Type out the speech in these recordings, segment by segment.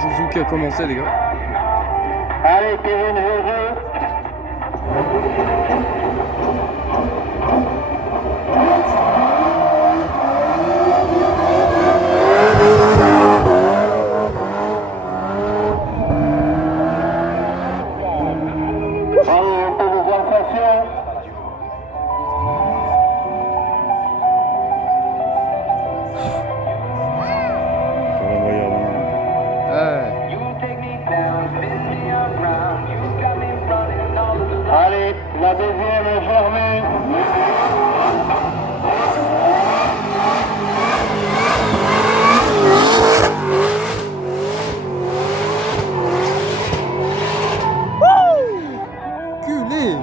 Josu qui a commencé, les gars. Allez, Kevin, Josu. Allez, la deuxième est fermée. Culé.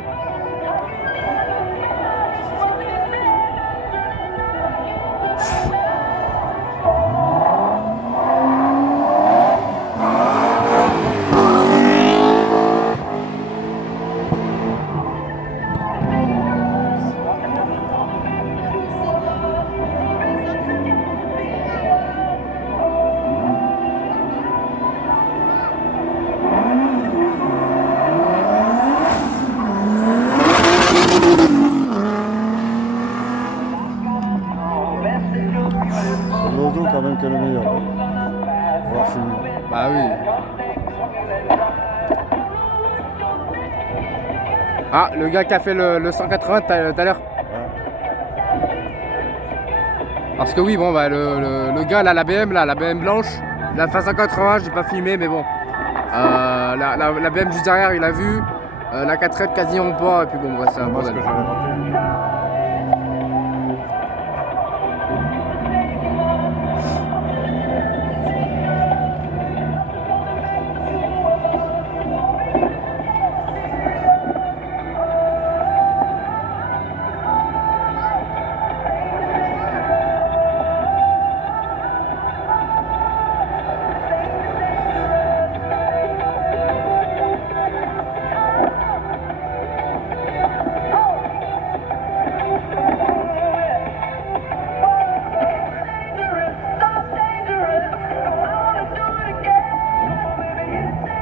C'est Lodo quand même qui est le meilleur. On va finir. Bah oui. Ah, le gars qui a fait le 180 tout à l'heure. Parce que oui, bon, bah, le gars, là, la BM blanche, il a fait 180, j'ai pas filmé, mais bon. La BM juste derrière, il a vu. La 4 quasiment pas, et puis bon, ouais, c'est un bordel.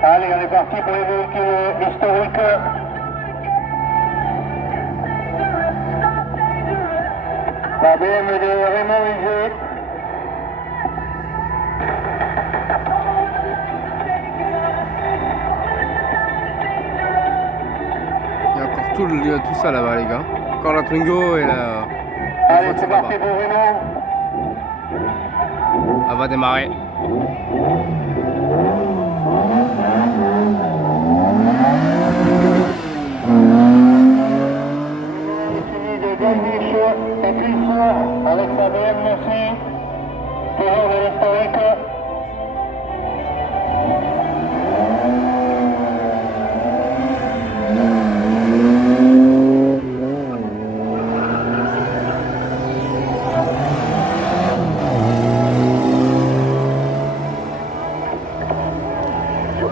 Allez, on est parti pour les véhicules historiques. La BM de Raymond Huguet. Il y a encore tout ça là-bas, les gars. Encore la Twingo et la Allez, voiture c'est là-bas. parti pour Raymond. Elle va démarrer. Fini de Galmiche et Clifford avec sa BM aussi. Toujours de l'historique.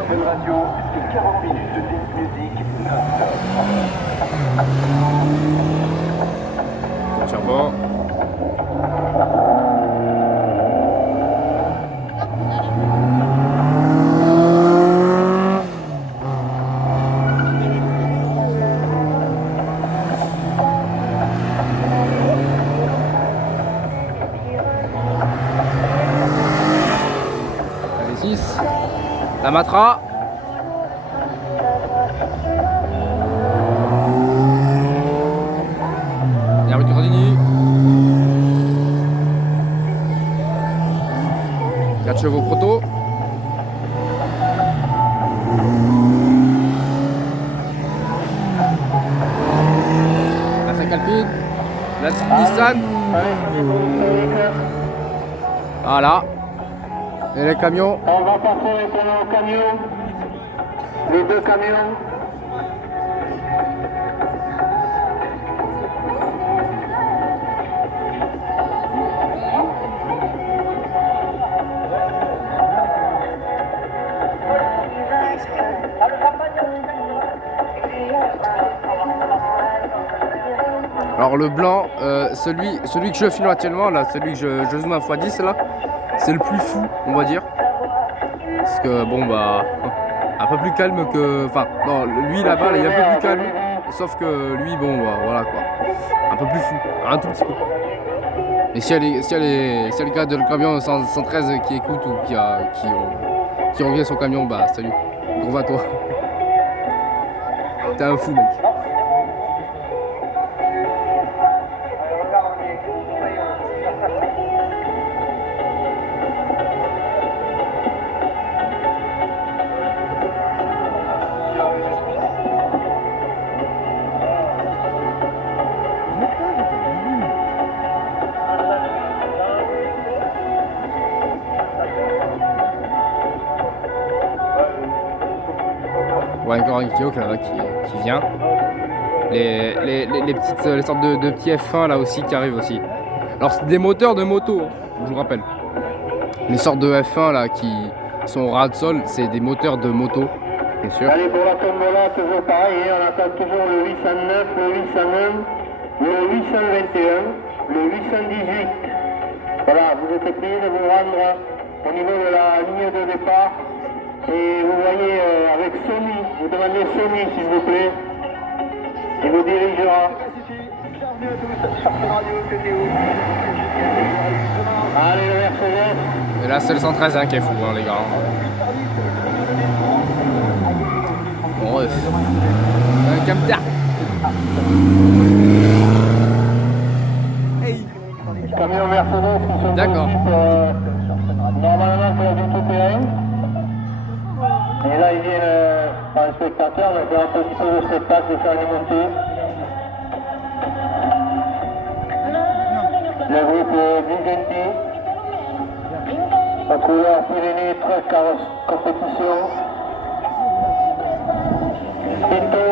Fun Radio, c'est 40 minutes de dance music non-stop. Tiens bon. Allez, 6. La Matra. La rue du Gradini. 4 chevaux proto. La 5 Alpine. La Nissan. Allez, c'est pour l'historique. Voilà. Et les camions. On va passer maintenant au camion. Les deux camions. Alors le blanc, celui que je filme actuellement, là, celui que je zoome à x10 là, c'est le plus fou, on va dire. Parce que bon bah, un peu plus calme que, enfin non, lui là-bas, il est un peu plus calme. Sauf que lui, bon bah voilà quoi, un peu plus fou, un tout petit peu. Et s'il y a les gars de le camion 113 qui écoutent ou qui revient son camion, bah salut, gros va toi. T'es un fou mec. Ouais, encore un Kyo là qui vient. Les sortes de petits F1 là aussi qui arrivent aussi. Alors c'est des moteurs de moto, je vous rappelle. Les sortes de F1 là qui sont au ras de sol, c'est des moteurs de moto, bien sûr. Allez, pour la tombola, toujours pareil, on attend toujours le 809, le 801, le 821, le 818. Voilà, vous êtes priés de vous rendre au niveau de la ligne de départ. Et vous voyez avec Sony, vous demandez Sony s'il vous plaît. Il vous dirigera. Allez, le Mercedes. Et là c'est le 113 hein, qui est fou hein, les gars. Bon bref. Un camtar. Hey. Camion Mercedes qui sont D'accord. Normalement c'est la du tout-terrain. Et là ils viennent par les spectateurs, donc faire un petit peu de spectacle, de faire les montées. Le groupe Vigenti, la couleur Pyrénées, Truck Carrosse Compétition. Pinto.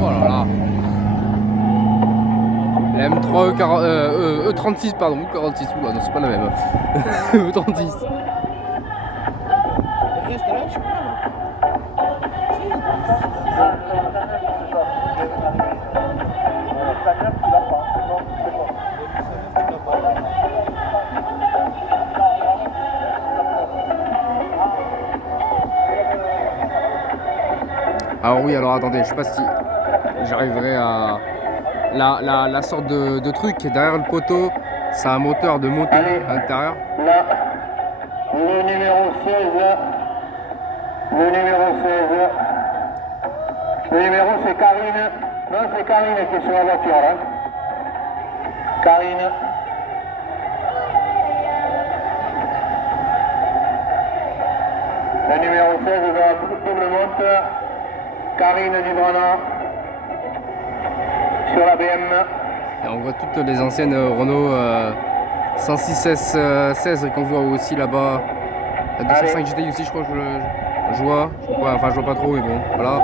Oh là là. La M3 E36 pardon, 46, oula non c'est pas la même. E36. Alors oui, alors attendez, je sais pas si j'arriverai à la sorte de truc derrière le poteau, c'est un moteur de moto à l'intérieur. Là, le numéro 16, le numéro 16, le numéro c'est Karine, non c'est Karine qui est sur la voiture là, Karine. Le numéro 16 de la double monte, Karine Dubrana, sur la BM. Et on voit toutes les anciennes Renault 106 16 qu'on voit aussi là-bas. La 205 GTI aussi je crois que je vois. Enfin je vois pas trop mais bon voilà.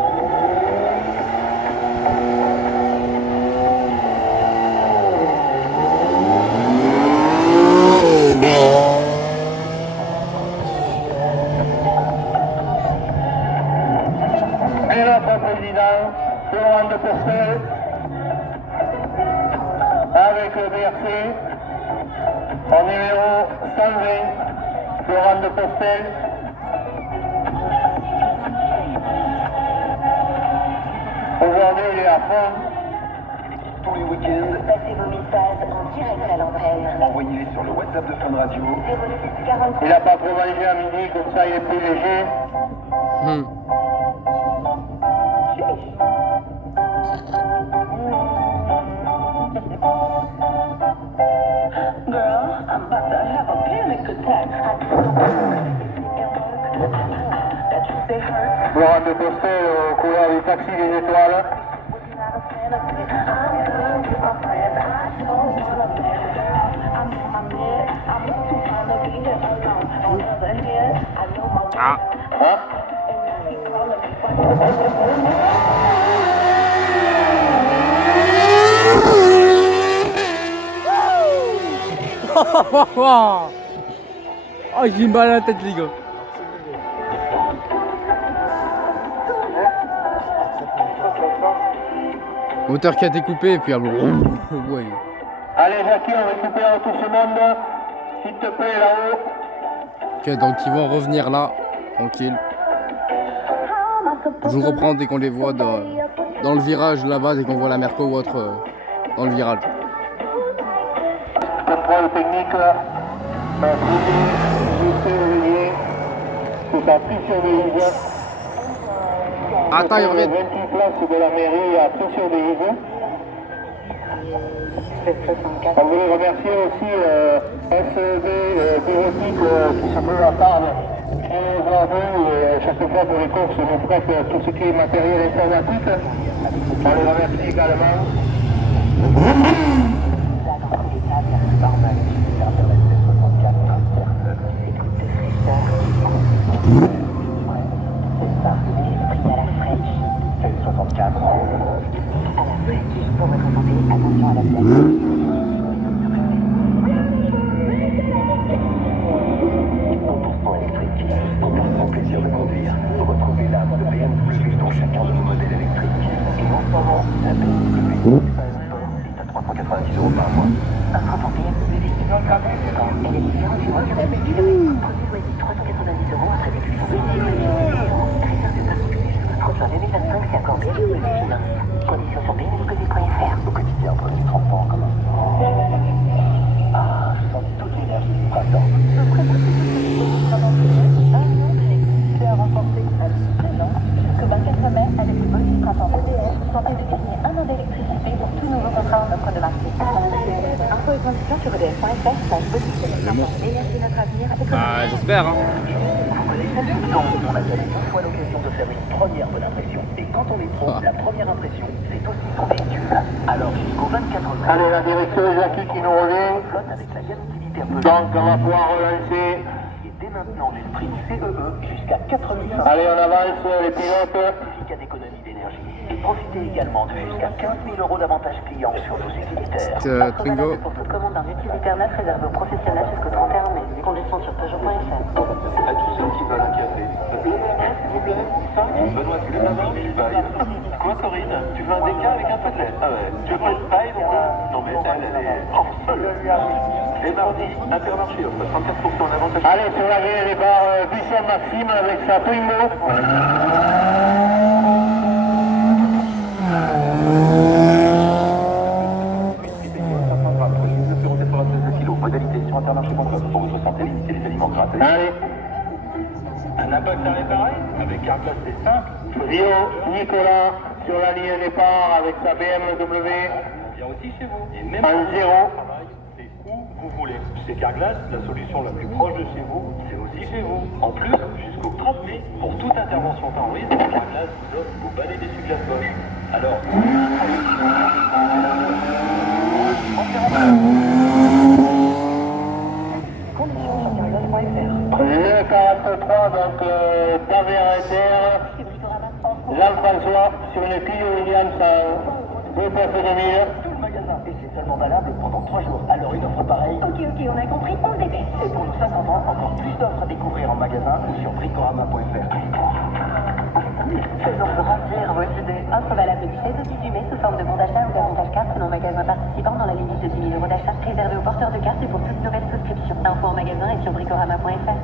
Et notre président, Florent de Postel, avec le BRC, en numéro 120, Florent de Postel. Aujourd'hui, il est à fond. Tous les week-ends, Passez vos messages en direct à l'antenne. envoyez-les sur le WhatsApp de Fun Radio. 06 40. Il n'a pas trop mangé à midi, comme ça il est plus léger. Girl, I'm about to have a panic attack. That you say hurt. Florent de Postel, coureur du Taxi des Étoiles. Ah. Hein? Oh, j'ai mal à la tête, les gars. Moteur qui a été coupé et puis ouais. Allez, Jackie, on récupère tout ce monde. S'il te plaît, là-haut. Ok, donc ils vont revenir là, tranquille. Je vous reprends dès qu'on les voit dans le virage là-bas, dès qu'on voit la Merco ou autre dans le virage. Contrôle technique, c'est à plus surveillé. Attends, ils reviennent. 28 places de la mairie à plus surveillé. On voulait remercier aussi SEB Bureautique qui se fait à table. Et chaque fois pour les courses, nous prête tout ce qui est matériel informatique. On les remercie également. Bah, j'espère, hein. On a gagné 2 fois l'occasion de faire une première bonne impression. Et quand on est pro, la première impression, c'est aussi son véhicule. Alors jusqu'au 24 mai, Allez, la direction de Jackie qui nous revient. flotte avec la gamme utilitaire Peugeot. Donc, on va pouvoir relancer. Et dès maintenant du sprint CEE jusqu'à 4500 Allez, on avance, les pilotes. certificats d'économie d'énergie. Et profitez également de jusqu'à 15 000 € d'avantages clients sur nos utilitaires. Twingo. Pour toute commande d'un utilitaire neuf réservé aux professionnels jusqu'au 31 mai. Conditions sur Peugeot.fr. À tous ceux qui veulent un café. Benoît, tu veux d'abord du paille. Quoi, Corinne? Tu veux un déca avec un peu de lait? Ah ouais. Tu veux pas de paille, non mais elle est en folle. Et mardi, Intermarché offre 34% d'avantage. Allez, sur la grille des barres, Buisson Maxime avec sa Twingo. Modalité sur intermarché.com pour votre santé, limitez les aliments gras. Allez, Un impact à réparer? Avec Carglass, c'est simple. Rio, Nicolas, sur la ligne départ avec sa BMW Bien aussi chez vous. Et même en 0. c'est où vous voulez. Chez Carglass, la solution la plus proche de chez vous, c'est aussi chez vous. En plus, jusqu'au 30 mai, pour toute intervention en risque, Carglass vous offre vos balais d'essuie-glace Bosch. Alors, Le 43, donc Taverner, Jean-François sur une Clio Williams à 2 places de mire. tout le magasin, et c'est seulement valable pendant 3 jours. Alors une offre pareille, Ok, on a compris, on dépêche. et pour nos 50 ans, encore plus d'offres à découvrir en magasin ou sur bricorama.fr. Faisons grandir vos idées. Offre valable du 16 au 18 mai sous forme de bon d'achat ou d'avantage carte selon magasin participant dans la limite de 10 000 € d'achat réservé aux porteurs de cartes et pour toute nouvelle souscription. Info en magasin et sur bricorama.fr.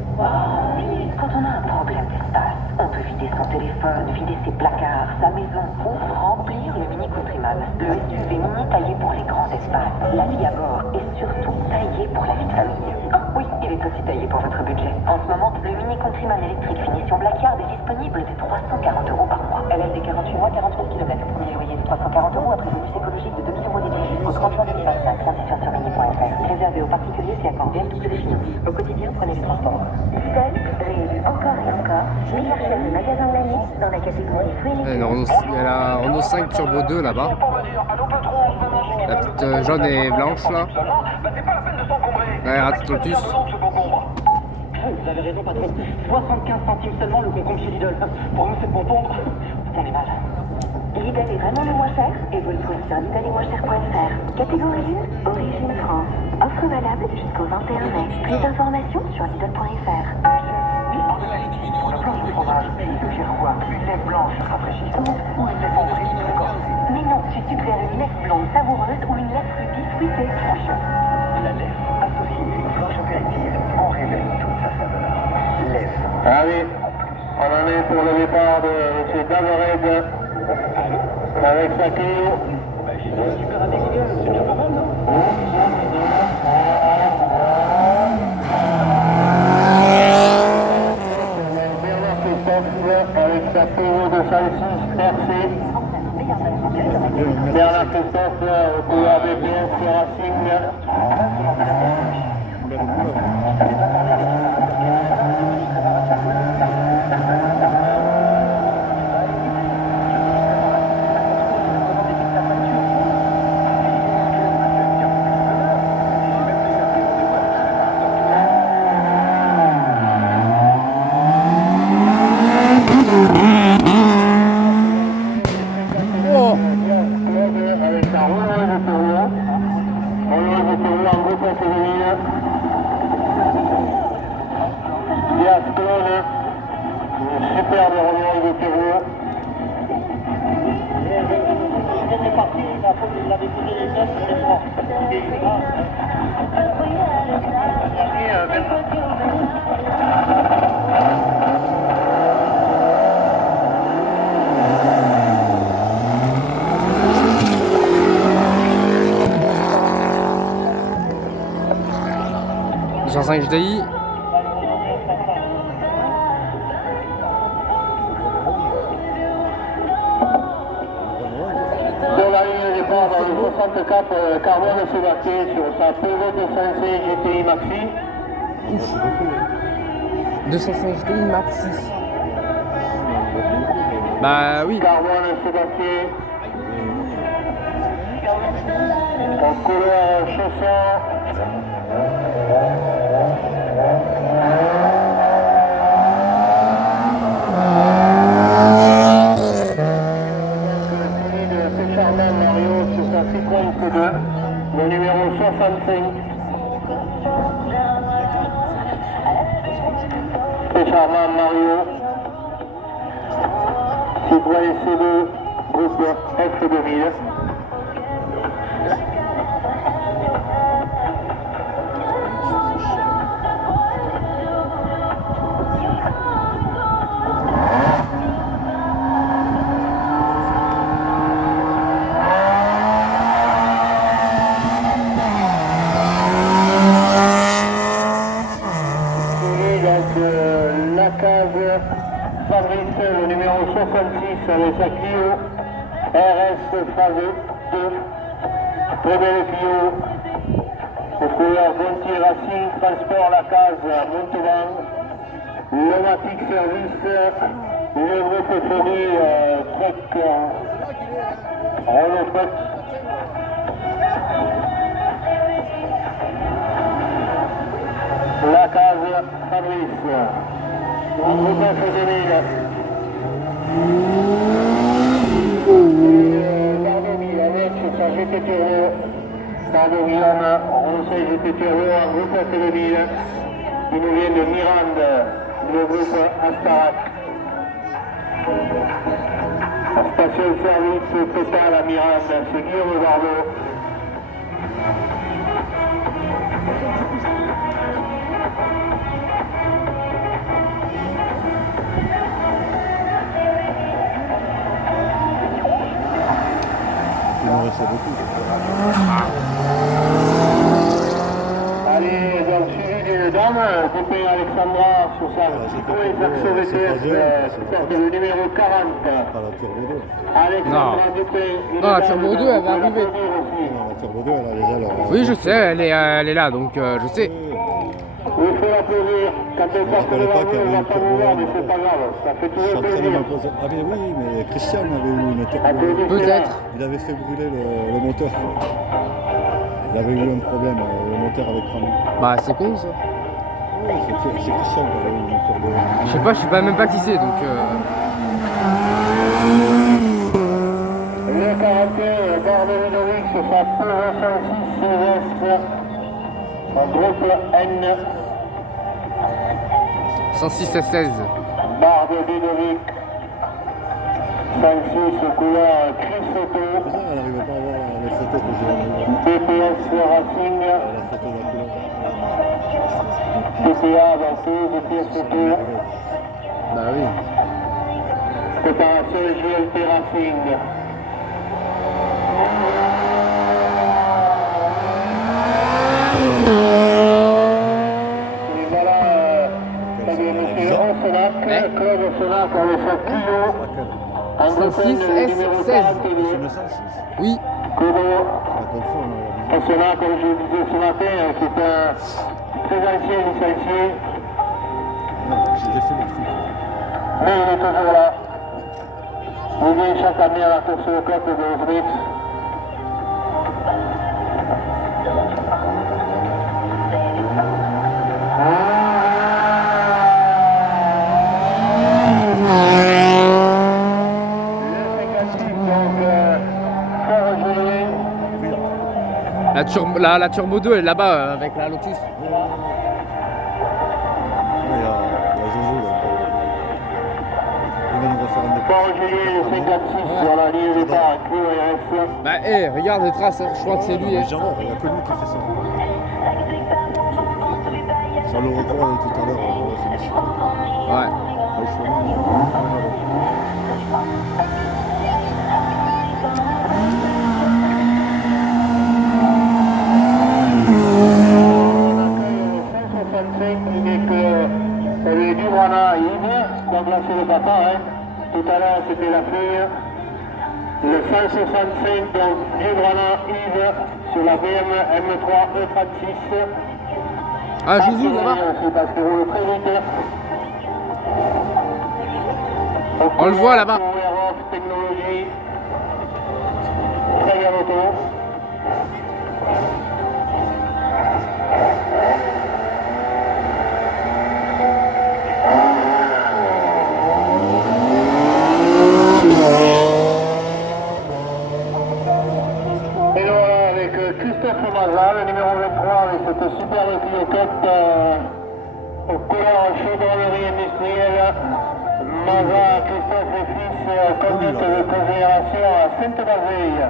Quand on a un problème d'espace, on peut vider son téléphone, vider ses placards, sa maison ou remplir le Mini Countryman. Le SUV mini taillé pour les grands espaces, la vie à bord et surtout taillé pour la vie de famille. Oh oui, il est aussi taillé pour votre budget. En ce moment, le Mini Countryman électrique finition Blackyard est disponible dès 340 € par mois. LLD 48 mois, 49 km. Premier loyer de 340 € après bonus écologique de 2 000 € déduit. Au 30 juin 2025, conditions sur mini.fr. Réservé aux particuliers, c'est accord BMW Finance. Au quotidien, prenez les transports. Seul, réélu encore et encore, meilleure chaîne de magasins de l'année dans la catégorie fruits et légumes. Il y a la Renault 5 Turbo 2 là-bas. La petite jaune et blanche là. Derrière Lotus. Vous avez raison, patron. 75 centimes seulement le concombre chez Lidl. Pour nous, c'est pour pondre. On est mal. Lidl est vraiment le moins cher et vous le trouvez sur lidl-et-moins-cher.fr. Catégorie 1, origine France. Offre offre valable jusqu'au 21 mai. Plus d'informations sur Lidl.fr. Oui, en effet. Pour le planche de fromage, je suggère quoi? Une lèvre blanche rafraîchissante ou une lèvre en brise plus corsée? Mais non, je suggère une lèvre blonde savoureuse ou une lèvre rubis fruitée. La lèvre associée à une planche apéritive en révèle toute sa saveur. Lèvre. Allez, on en est pour le départ de M. Davared avec sa Clio. Super intelligent, c'est bien pas mal, non? Bernard Christophe avec sa Peugeot 206 RC. Bernard Christophe au couleur BPS Racing. Oh, Avec sa Renault de Peugeot. Renault de Peugeot en groupe féminine. Diaz Clone. Une superbe Renault de Peugeot. C'est parti, il a déposé les fesses sur les francs. Sur 5 GTI. Sur la ligne de départ dans le 64 Carbone Sébastien sur sa Peugeot 205 GTI Maxi. 205 GTI Maxi. Bah oui. Carbone Sébastien. En couleur chausson. C'est Charmant Mario sur sa Citroën C2, le numéro 65. C'est Charmant Mario. Citroën C2, groupe F2000. La case Fabrice, le numéro 66 avec sa Clio RS phase 2. Très belle Clio. Au couleur Gontier Racing, transport la case à Montauban. Pneumatique service, le groupe fourni truck Renault Truck. La case Fabrice. En groupe F2000. Bardomi avec sa GT Turbo. Bardomi Renault 16 GT Turbo en groupe F2000. Qui nous vient de Mirande, le groupe Astarac. Station service total à Mirande, c'est Guillaume Bardot. Il en restait beaucoup. Allez, donc suivi d'une dame, copain Alexandra sur sa Citroën Saxo VTS, porte le numéro 40. Pas la Turbo 2. Alexandra Dupin. Non, la Turbo 2, elle va arriver. Non, la Turbo 2, elle a les ailes. Oui, je sais, elle est là, donc je sais. Il faut l'applaudir. Quand elle porte le ballon, elle va pas vous voir, mais c'est pas grave. Ça fait toujours plaisir. Ah mais oui, mais Christian avait eu une Turbo. Peut-être. Il avait fait brûler le moteur. Il avait eu un problème, le moteur avait cramé. Bah c'est con ça. Oui, c'est Christian qui avait eu une Turbo. Je sais pas, je sais pas même pas qui c'est, donc Le 41, Bardo Ludovic sur sa Peugeot 106 CVS. En groupe N. 106 16. Barre de Ludovic. 56 couleur Chrysoto. C'est ça, elle n'arrivait pas à voir les photos que j'ai envoyées. DPS Racing. La photo de la couleur. DPA avancé, DPS photo. Bah oui. Préparation JLT Racing. Et voilà, ça vient monsieur Onsenac, Claude Onsenac avec son Clio. Angleterre, 106 numéro 16. 42. C'est le 106. Oui. Claude La confond, là. Onsenac, comme je le disais ce matin, qui est un très ancien licencié. Non, j'ai fait le truc. Mais il est toujours là. Il vient chaque année à la course au club de Smith. La Turbo 2 elle est là-bas avec la Lotus. Il y a Jojo là. Il va nous refaire un départ. Port Julien, le 56 sur la ligne de départ, Clio RS. Bah regarde les traces, je crois que c'est lui. Mais j'adore, il n'y a que lui qui fait ça. Sur le record tout à l'heure, on a fait des chutes. Ouais. C'est du Brana Yves, donc là c'est le papa, hein. Tout à l'heure c'était la fille. Le 165, donc du Brana Yves sur la BM M3 E36. Ah Jouzou là-bas. C'est parce que roule très vite. On le voit là-bas. Technologie. Très bien auto. Et donc voilà, avec Christophe Mazal, le numéro 23, avec cette superbe cliquette aux couleurs chaudronnerie industrielle. Mazal, Christophe et fils, conduite de congénération à Sainte-Bazeille.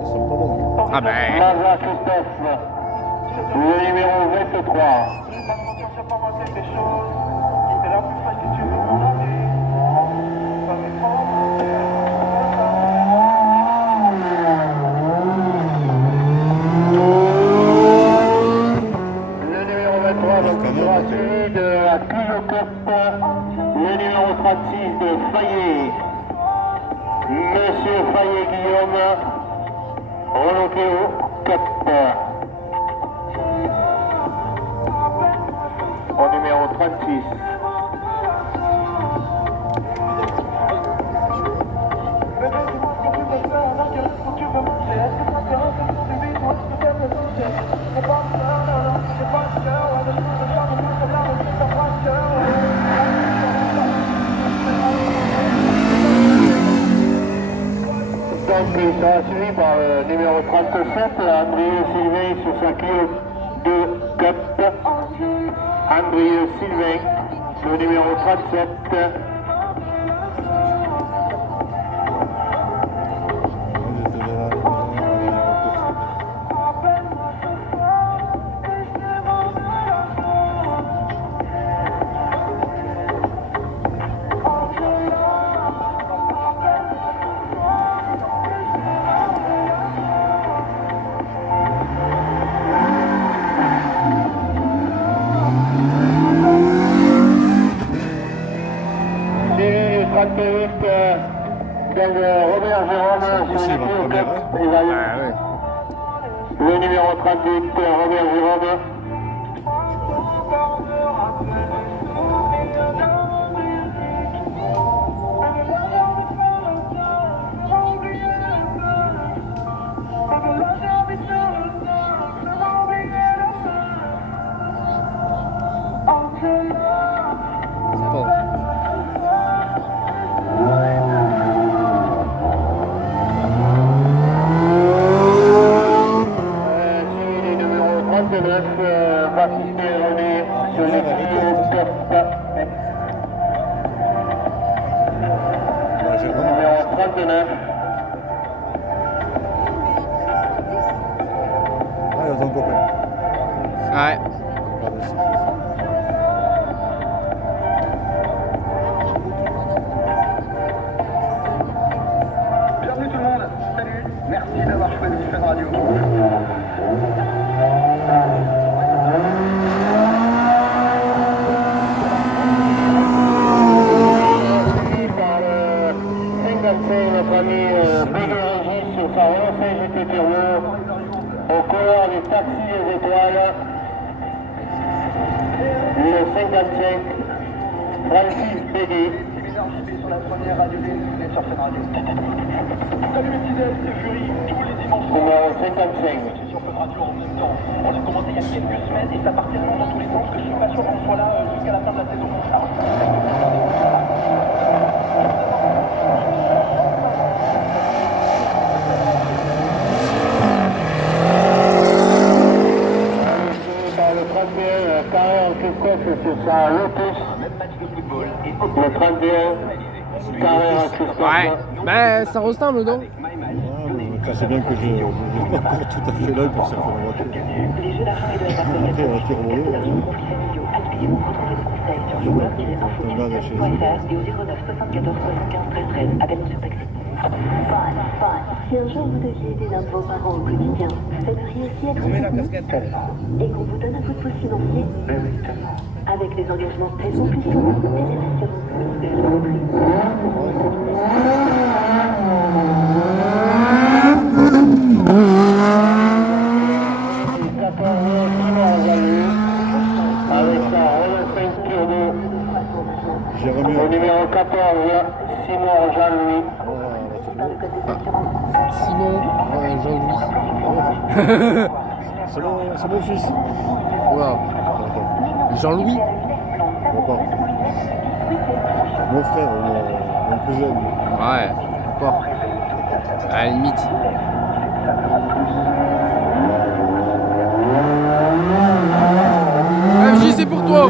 Ils sont pas bons. Ah ben. Mazal, Christophe, le numéro 23. Le numéro 23, donc sera celui de la Clio Cup. Le numéro 36 de Fayet. Monsieur Fayet Guillaume. Renault Clio Cup. Au numéro 36. Donc il sera suivi par le numéro 37, Andrieux Sylvain sur sa Clio 2 Cup. Andrieux Sylvain, le numéro 37. On était là, on a Suivi du 38, donc Robert Jérôme sur la Clio Cup. Il va y- Ah ouais. Le numéro 38, Robert Jérôme. Bon. Suivi du numéro 39, Baptiste et René sur les petits top. J'ai vraiment. Numéro 39. Ah, il y a ton copain. Ouais. Regardez ça. Bienvenue tout le monde, salut, merci d'avoir choisi Fun Radio. Notre ami Bégué sur sa Renault GT Turbo au couleurs du taxi des étoiles. Le 55, Francis Bégué. Sur la première radio des sur Fun Radio. Salut les petits c'est Fury, tous les dimanches. Numéro 55. Sur Fun Radio en même temps. On a commencé il y a quelques semaines et ça part tellement dans tous les sens que je suis pas sûr qu'on soit là jusqu'à la fin de la saison. Sur sa Lotus, le 31, carré à Christophe. Ouais. Ben, ça ressemble, non? Ah, mais c'est bien que je n'ai pas encore tout à fait l'œil pour certaines voitures. Les jeux d'argent et de la Après, la voiture volée, conflit familiaux. Appuyez-vous pour trouver le conseil sur joueur-info-et au 09 74 75 13 13. Appel sur taxi. Si un jour vous deviez aider l'un de vos parents au quotidien, vous aimeriez aussi être et qu'on vous donne un coup de pouce financier avec des engagements très ambitions et des assurances ministère de reprise. Avec sa Renault 5 Turbo. j'ai remis Au numéro 14, Simon Jean-Louis. Simon, Jean-Louis. C'est mon fils. Wow. Jean-Louis? D'accord. Mon frère, mon plus jeune. Ouais, encore. À la limite. FJ, c'est pour toi!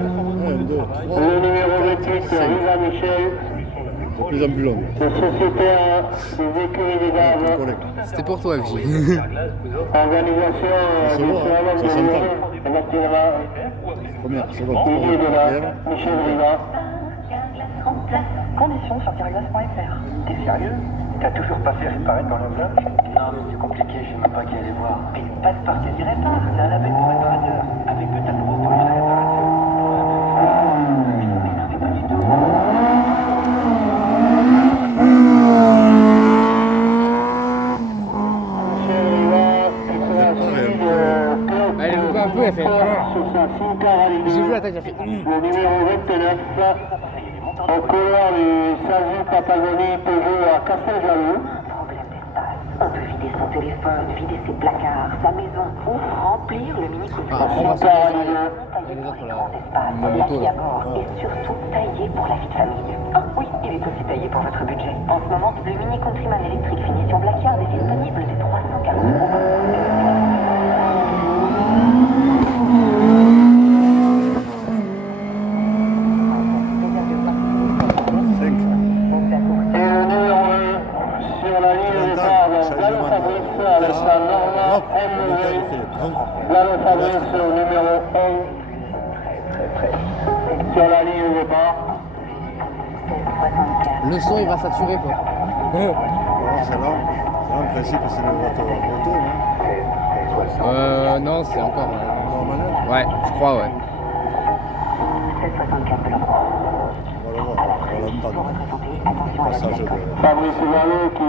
Le numéro 28, Risa Michel. C'est plus ambulant. Le sociétaire des écuries des Gaves. C'était pour toi, FJ. Organisation C'est du bon, slalom ça de s'entend. Lyon. Exactement. Première, seconde, Didier Dela, troisième. Michel Riva. Conditions sur carglass.fr. T'es sérieux? T'as toujours pas fait réparer ton enveloppe? Non mais c'est compliqué, je sais même pas qui aller voir. Mais passe par Crédit Répar, c'est un label pour réparateur. Avec eux t'as le droit pour les réparations. Michel Riva, qui sera suivi de Claude Elle est loupée un peu, elle fait. sur sa Simca Rallye. J'ai vu la tête, j'ai fait. Le numéro 29, au couleur du Sazu Patagonie Peugeot à Casteljaloux. Problème d'espace. On peut vider son téléphone, vider ses placards, sa maison ou remplir le mini Cooper. Ah, on va se Simca faire Rallye 2. Taillé les pour autres, les là. grands espaces, Ma la moto, vie là. à bord et surtout taillé pour la vie de famille. Ah oui, il est aussi taillé pour votre budget. En ce moment, le Mini Countryman électrique finition Blackyard est disponible dès 340 €. Et le numéro 1 sur la ligne de départ, Galo Fabrice avec sa Norma M20. Galo Fabrice au numéro 1 sur la ligne de départ. Le son, il va saturer, quoi. Celle-là, en principe, c'est le moto, non? Non, c'est encore. En manette, Ouais, je crois, ouais. 1664 blanc. on va le voir, on va l'entendre. Attention à la Passage alcool. de... Fabrice Galo qui est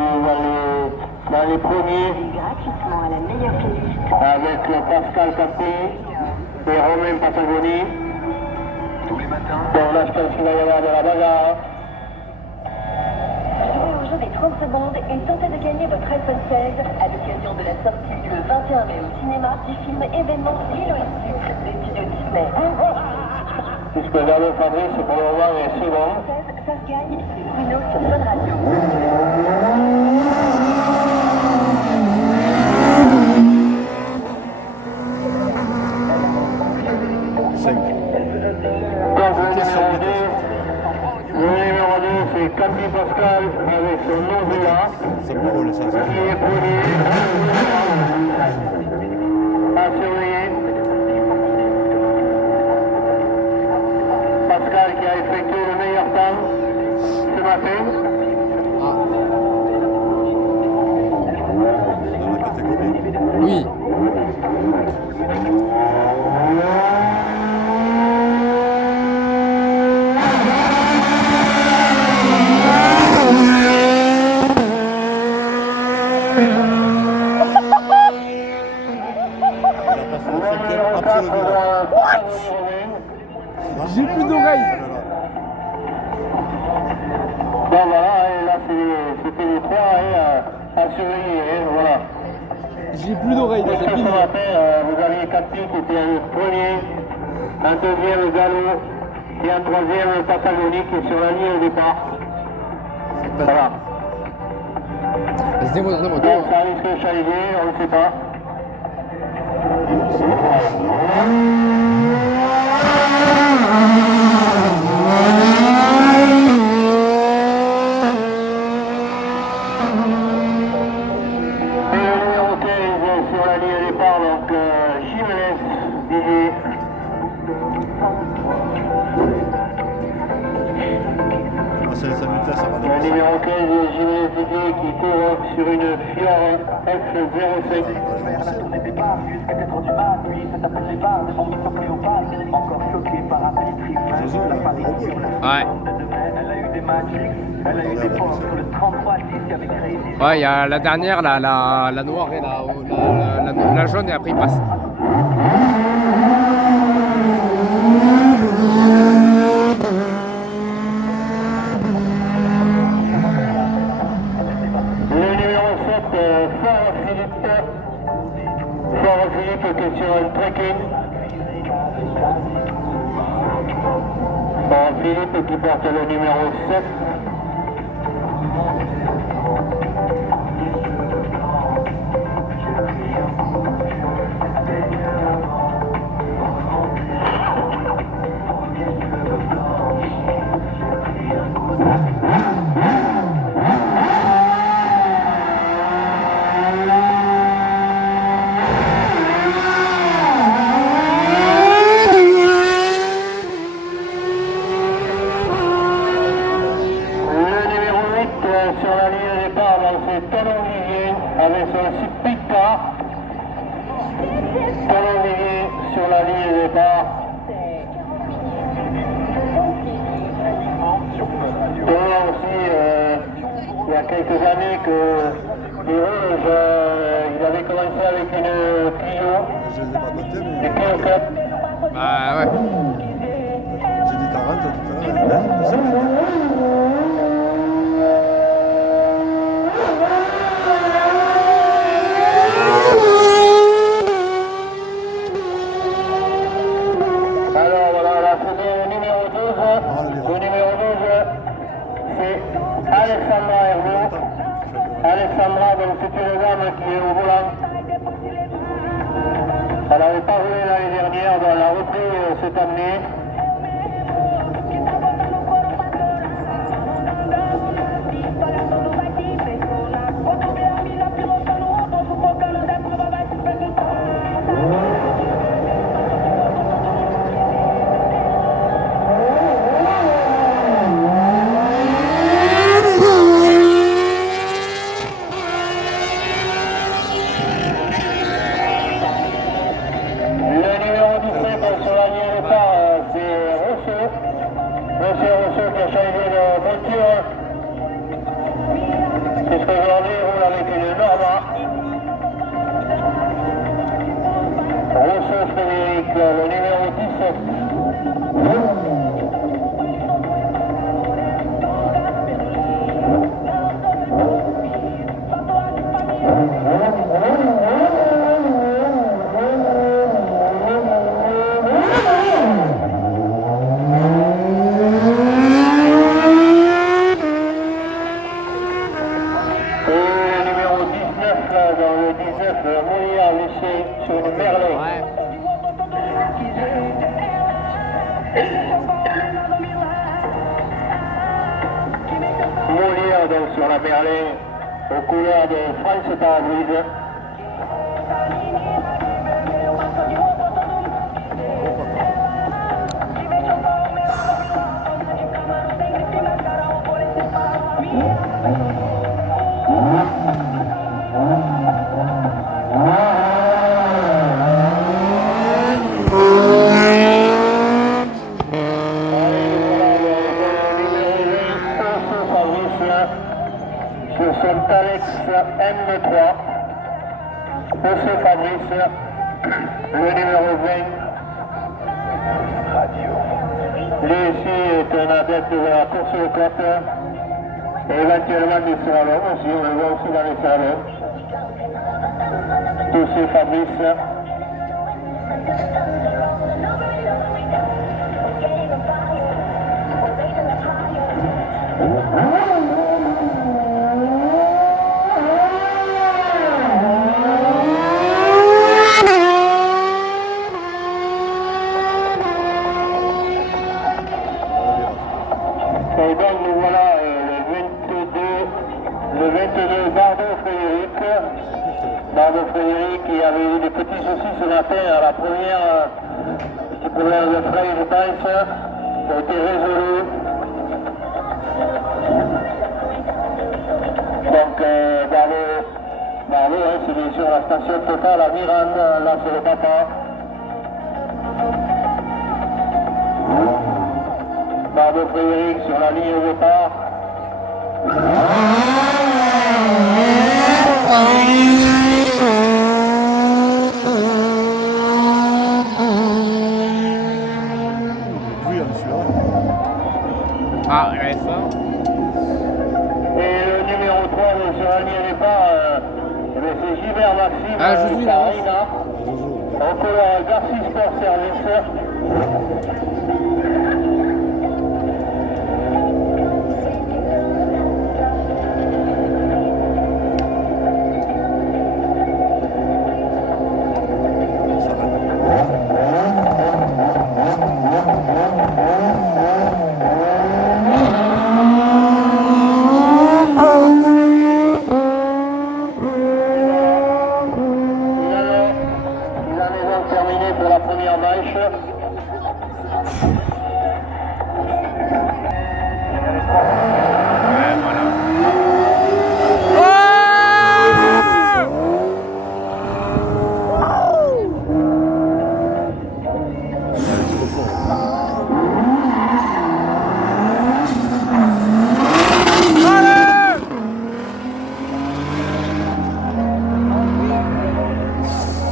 dans les premiers Gratuitement à la meilleure playlist. avec Pascal Capri et Romain Patagoni. Tous les matins. Donc là, je pense qu'il va y avoir de la bagarre. Jouez au jeu des 30 secondes et tentez de gagner votre iPhone 16 à l'occasion de la sortie le 21 mai au cinéma du film événement Lilo et Stitch des studios Disney. Puisque Galo Fabrice, pour le moment, est second. 16, Pascal, c'est Bruno sur Fun Radio. 5. Le numéro 2, c'est Camille Pascal avec son nom de là. Ça me roule ça. Qui est premier. À surveiller. Pascal qui a effectué le meilleur temps ce matin. Dans la catégorie. Oui. J'ai plus d'oreilles. Bon voilà, et là c'était les trois à surveiller, voilà. J'ai plus d'oreilles, là, c'est Ce fini. matin, vous aviez Capri qui était un premier, un deuxième galop et un troisième Patagonie qui est sur la ligne au départ. Voilà. Vas-y, démontre. Donc ça risque de changer, on ne sait pas. Et le numéro 15 sur la ligne de départ, donc Jiménez Didier. Ça va Le numéro 15 Jiménez Didier qui court sur une Fiore F05. Ouais. Ouais, il y a la dernière, la noire et la jaune, et après il passe. Le numéro 7, Fort Philippe qui est sur un trekking. Fort Philippe qui porte le numéro 7. Sur la ligne de départ, c'est Talon Olivier avec son Picard. Talon Olivier sur la ligne de départ. Talon aussi, il y a quelques années que les Rouges, il avait commencé avec une Clio, Je les ai pas comptés, une mais Clio Cup. Bah ouais. j'ai dit 40 tout à l'heure. Alors voilà, là c'était le numéro 12. Le numéro 12, c'est Alexandra Herbeau. Alexandra, donc c'est une dame qui est au volant. Elle n'avait pas roulé l'année dernière, donc elle a repris cette année. Monsieur Rousseau qui a changé de monture, puisqu'aujourd'hui il roule avec une Norma. Rousseau Frédéric, le numéro 17. sur une Merlin. Ouais. Molière donc sur la Merlin aux couleurs de France Parabrise. Sur son Talex M3, José Fabrice, le numéro 20. Lui aussi est un adepte de la course aux côtes et éventuellement des slaloms aussi, on le voit aussi dans les slaloms. José Fabrice. Et donc nous voilà le 22 Bardo Frédéric qui avait eu des petits soucis ce matin à la première, petit problème de frein je pense, qui a été résolu. Donc Bardo c'est bien sûr la station totale à Mirande, là c'est le papa. Bardo Frédéric sur la ligne de départ. Oui, celui-là. Ah, la F1. Et le numéro 3 sur la ligne de départ, c'est Gilbert Maxime Ah, Josu, là. Carina, en couleur Garci Sport Service. Il en est donc terminé pour la première manche. Ouais, voilà.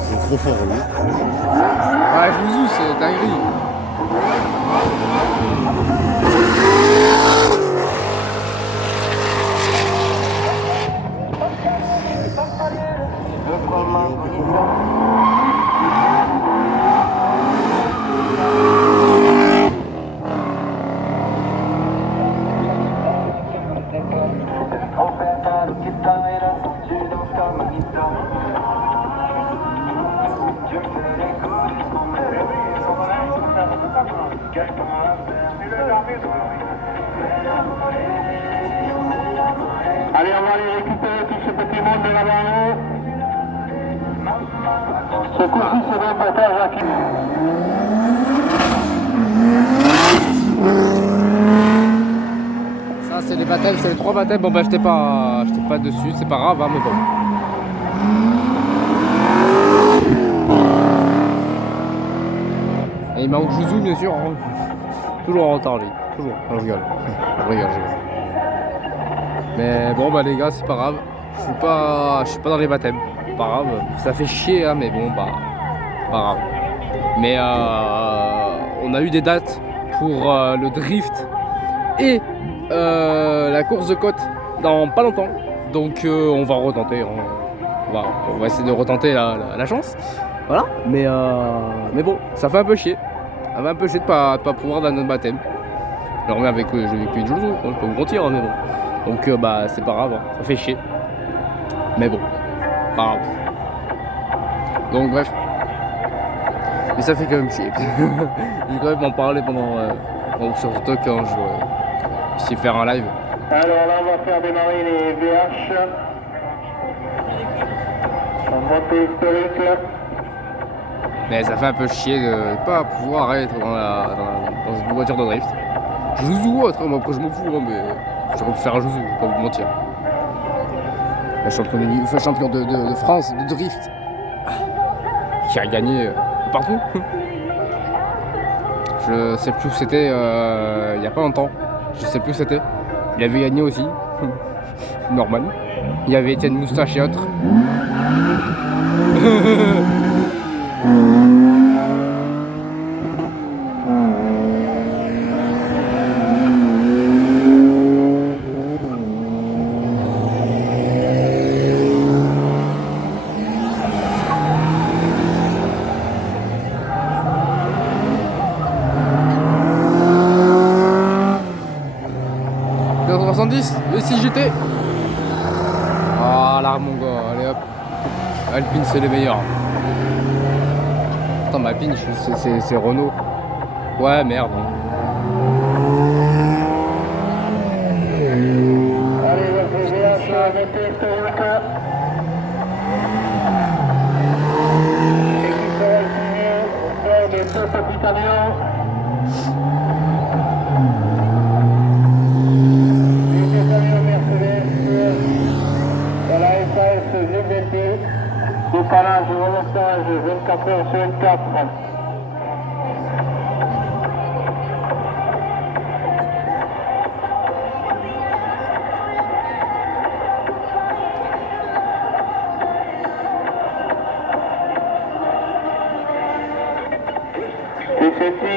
Il est trop fort, lui. Ouais, Jouzou, c'est dinguerie. Allez, on va aller récupérer tout ce petit monde de là-bas en haut. Ce coup-ci, c'est bon pour toi, Jacques. Ça, c'est les baptêmes, c'est les 3 baptêmes. Bon, bah, j'étais pas dessus, c'est pas grave, hein, mais bon. Et il manque Jouzou, bien sûr. Hein. Toujours en retard, lui. Toujours. Je rigole. Je rigole. Mais bon, bah, les gars, c'est pas grave. Je suis pas dans les baptêmes. Pas grave. Ça fait chier, hein, mais bon, bah, pas grave. Mais on a eu des dates pour le drift et la course de côte dans pas longtemps. Donc, on va retenter. On va essayer de retenter la chance. Voilà. Mais bon, ça fait un peu chier. Ça fait un peu chier de pas pouvoir dans notre baptême. Alors, mais avec j'ai vécu une journée, je peux vous mentir, mais bon. Donc, bah, c'est pas grave, hein. Ça fait chier. Mais bon, pas grave. Donc bref. Mais ça fait quand même chier. J'ai quand même en parler pendant sur TikTok quand je sais faire un live. Alors là, on va faire démarrer les VH. En montée historique. Mais ça fait un peu chier de pas pouvoir être dans une voiture de drift. Jouzou autre, moi après je m'en fous, hein, mais j'aurais pu faire un Jouzou, pas vous mentir. La champion de France de drift qui a gagné partout. Je sais plus où c'était il y a pas longtemps. Je sais plus où c'était. Il avait gagné aussi. Normal. Il y avait Étienne Moustache et autres. Le 6 GT. Ah là mon gars, allez hop. Alpine c'est les meilleurs. Attends mais Alpine c'est Renault. Ouais merde. Allez, le VH, montée historique. Et qui sera signé dans les deux petits camions. Décalage de remontage 24h/24. Et ceci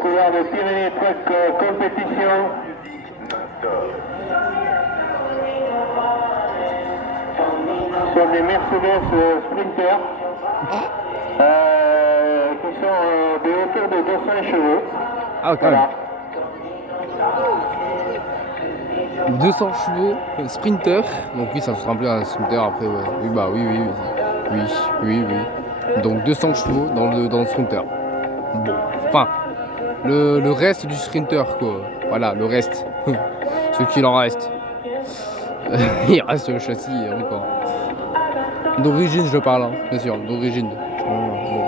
couleur de Pyrénées Truck Compétition. Ce sont des Mercedes Sprinter qui sont de hauteur de 200 chevaux. Ah quand Voilà. même. 200 chevaux, Sprinter. Donc oui ça se remplit un Sprinter après ouais. Oui bah oui. Donc 200 chevaux dans le Sprinter. Bon, enfin le reste du Sprinter quoi. Voilà le reste. Ce qu'il en reste. Il reste le châssis encore. D'origine je parle, hein, bien sûr, d'origine. Bon.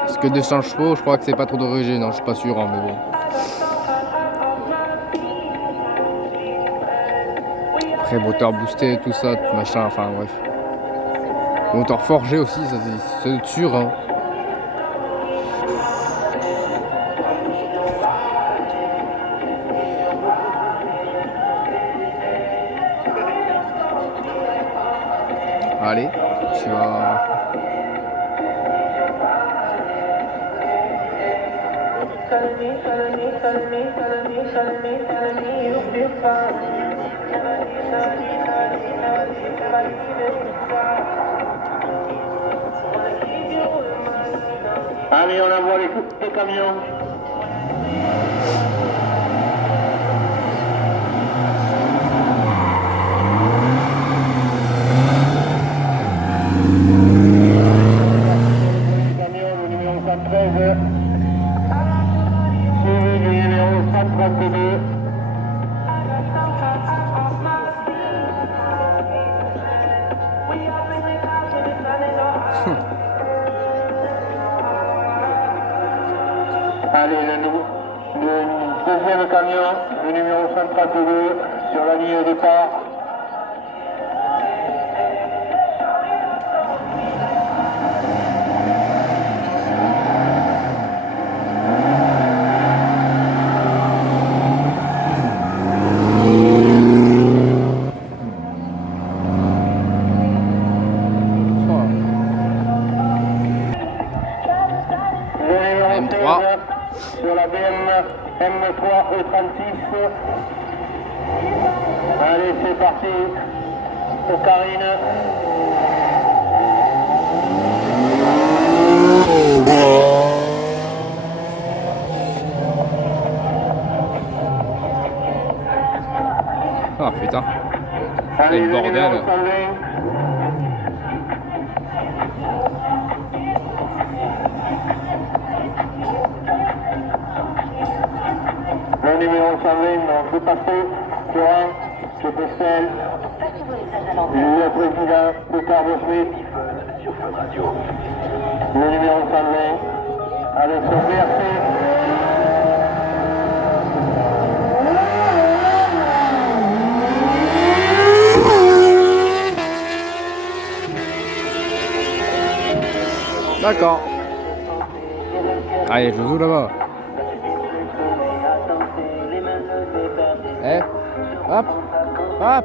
Parce que 200 chevaux, je crois que c'est pas trop d'origine, hein, je suis pas sûr, hein, mais bon. Après moteur boosté, tout ça, tout machin, enfin bref. Moteur forgé aussi, ça c'est sûr. Hein. Allez, tu vas... Allez, on envoie les camions. Allez, le deuxième camion, le numéro 132, sur la ligne de départ. Sur la BM M3 E36. Allez, c'est parti pour Karine. Ah putain, Allez, le le bordel. numéro 120. numéro 120, donc de Pasteur, Florent, de Pestel, le président de Carlos Schmitt, le numéro 120, avec son VRC. D'accord. Allez, je joue là-bas. Eh, hop, hop.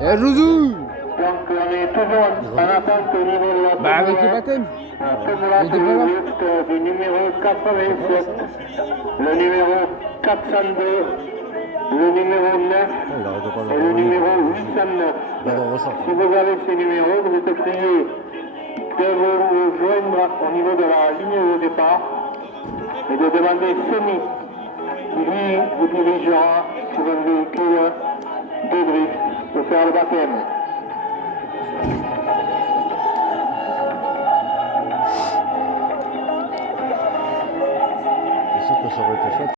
Eh, Jouzou. Donc on est toujours en attente au niveau de la Bah avec les baptêmes. du numéro 87, le numéro 402, le numéro 9 Il arrête pas et le numéro 809. Si vous avez ces numéros, vous êtes prié de vous joindre au niveau de la ligne de départ et de demander Semi qui lui vous dirigera sur un véhicule de drift pour faire le baptême. C'est sûr que ça aurait été chouette.